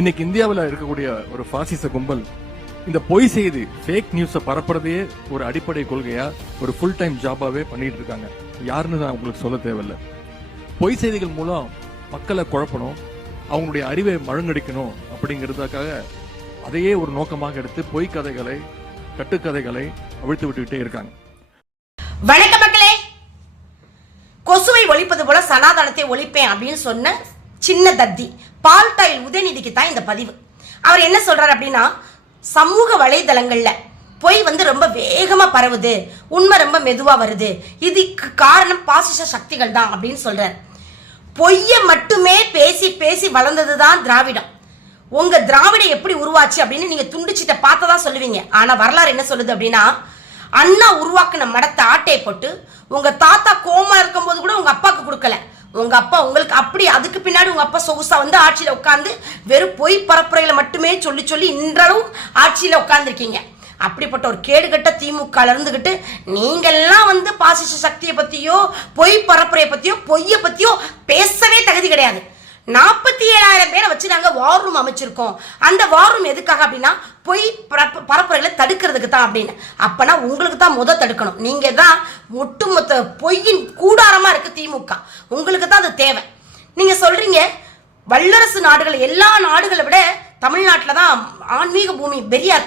இன்னைக்கு இந்தியாவில் இருக்கக்கூடிய ஒரு பாசிச கும்பல் இந்த பொய் செய்தி ஃபேக் நியூஸை பரப்புறதே ஒரு அடிப்படை கொள்கையா ஒரு ஃபுல் டைம் ஜாபாவே பண்ணிட்டு இருக்காங்க. யாருன்னு நான் உங்களுக்கு சொல்ல தேவையில்லை. பொய் செய்திகள் மூலம் மக்களை குழப்பணும், அவங்களுடைய அறிவை மழுங்கடிக்கணும் அப்படிங்கிறதுக்காக அதையே ஒரு நோக்கமாக எடுத்து பொய் கதைகளை கட்டுக்கதைகளை அவிழ்த்து விட்டுக்கிட்டே இருக்காங்க. வணக்க மக்களே, கொசுவை ஒழிப்பது போல சனாதனத்தை ஒழிப்பேன் அப்படின்னு சொன்ன சின்ன தத்தி பால்டாயில் உதயநிதிக்கு தான் இந்த பதிவு. அவர் என்ன சொல்றாரு அப்படின்னா, சமூக வலைதளங்கள்ல பொய் ரொம்ப வேகமா பரவுது, உண்மை ரொம்ப மெதுவா வருது, இதுக்கு காரணம் பாசிச சக்திகள் தான் அப்படின்னு சொல்றாரு. பொய்ய மட்டுமே பேசி பேசி வளர்ந்ததுதான் திராவிடம். உங்க திராவிடம் எப்படி உருவாச்சு அப்படின்னு நீங்க துண்டிச்சிட்ட பார்த்ததா சொல்லுவீங்க. ஆனா வரலாறு என்ன சொல்லுது அப்படின்னா, அண்ணா உருவாக்குன மடத்தை ஆட்டையை போட்டு உங்க தாத்தா கோமா இருக்கும் போது கூட உங்க அப்பாவுக்கு கொடுக்கல. உங்க அப்பா உங்களுக்கு அப்படி அதுக்கு பின்னாடி உங்க அப்பா சொகுசா ஆட்சியில உட்கார்ந்து வெறும் பொய் பரப்புரைகளை மட்டுமே சொல்லி சொல்லி இன்றளவும் ஆட்சியில உட்கார்ந்துருக்கீங்க. அப்படிப்பட்ட ஒரு கேடுகட்ட திமுக இருந்துகிட்டு நீங்கெல்லாம் பாசிச சக்தியை பத்தியோ பொய் பரப்புரையை பத்தியோ பொய்ய பத்தியோ பேசவே தகுதி கிடையாது. 47,000 பேரை வச்சு நாங்க வார் ரூம் அமைச்சிருக்கோம். அந்த வார் ரூம் எதுக்காக அப்படின்னா பொய் பரப்புரைகளை தடுக்கிறதுக்கு தான் அப்படின்னு. அப்பனா உங்களுக்கு தான் தடுக்கணும். நீங்க தான் ஒட்டுமொத்த பொய்யின் கூடாரமா இருக்கு திமுக. உங்களுக்கு தான் அது தேவை. நீங்க சொல்றீங்க வல்லரசு நாடுகள் எல்லா நாடுகளை விட தமிழ்நாட்டில் தான் ஆன்மீக பூமி,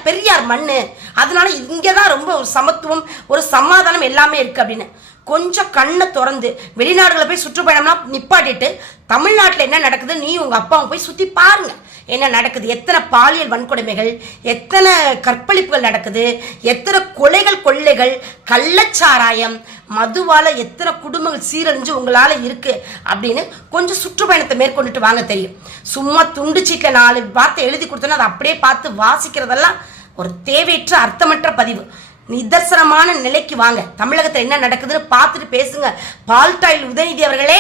பெரியார் மண்ணு, அதனால இங்கதான் ரொம்ப ஒரு சமத்துவம் ஒரு சமாதானம் எல்லாமே இருக்கு அப்படின்னு. கொஞ்சம் கண்ணை திறந்து வெளிநாடுகளை போய் சுற்றுப்பயணம்லாம் நிப்பாட்டிட்டு தமிழ்நாட்டில் என்ன நடக்குது நீ உங்க அப்பாவும் போய் சுத்தி பாருங்க. என்ன நடக்குது, எத்தனை பாலியல் வன்கொடுமைகள், எத்தனை கற்பழிப்புகள் நடக்குது, எத்தனை கொள்ளைகள், கள்ளச்சாராயம், மதுவால எத்தனை குடும்பங்கள் சீரழிஞ்சு உங்களால இருக்கு அப்படின்னு கொஞ்சம் சுற்றுப்பயணத்தை மேற்கொண்டுட்டு வாங்க. தெரியும். சும்மா துண்டு சீட்டில் 4 வார்த்தை எழுதி கொடுத்தோன்னா அதை அப்படியே பார்த்து வாசிக்கிறதெல்லாம் ஒரு தேவையற்ற அர்த்தமற்ற பதிவு. நிதர்சனமான நிலைக்கு வாங்க. தமிழகத்தில் என்ன நடக்குதுன்னு பார்த்துட்டு பேசுங்க. பால்டாயில் உதயநிதி அவர்களே.